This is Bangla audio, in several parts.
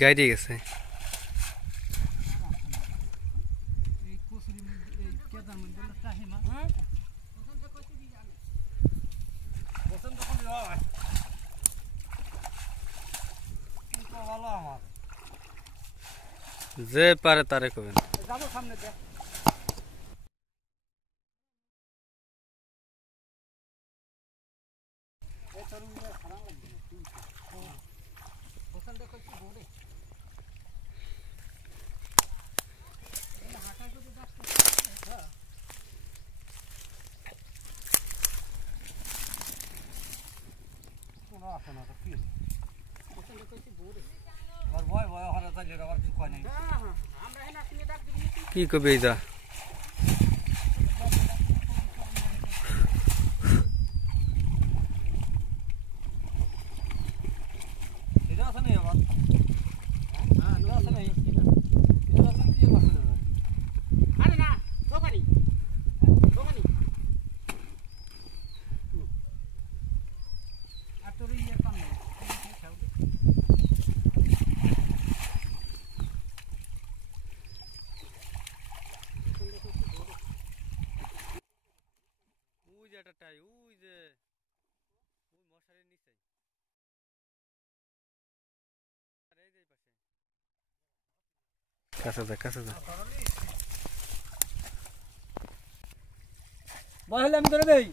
গাইডে গেছে। যে পারে তারে কবেন। কি কবে যা কাছে যা বলে আমি করে দেই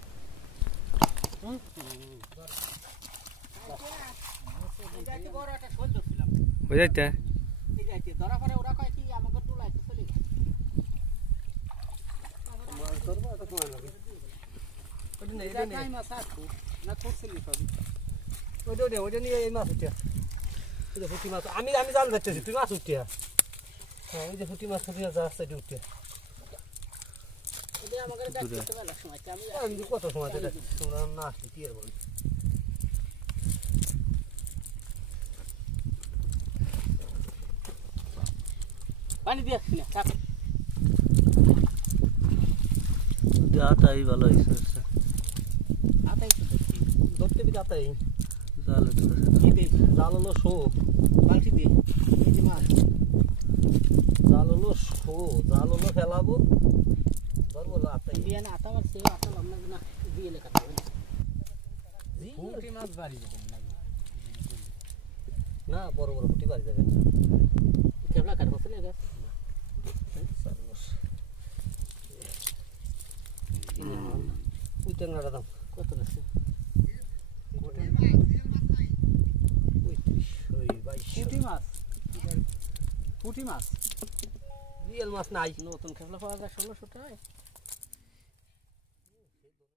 হয়ে যাইতে ধরা পরে ওরা কয় কি আমাকে তুলাইতে চলে আমি জাল ধরতেছি তুই মাছ উঠিয়া হ্যাঁ ওই যে পুঁটি মাছ উঠিয়া যা সাইডে উঠিয়া কত সময় তোমরা না আসলে কি আর বলি পানি দিয়ে আতাই ভালো হয়েছে ধরতে বি আতাই জাল জাল হলো শো বালতি দিয়ে মাছ জাল হলো শো জাল হলো ফেলাবো ধরবো আতাই দিয়ে না আতা মারছে আতা লম্বা না দিয়ে লেখা থাকবে পুঁটি মাছ বাড়ি যাবে না বড় বড় পুঁটি বাড়ি যাবে কেবলা কাট বসে লেগে ওই ট্যাংরাটা দাম কত আছে পুঁটি মাছ রিয়েল মাছ নাই নতুন কেবলা পাওয়া যায় 1600 টাকায়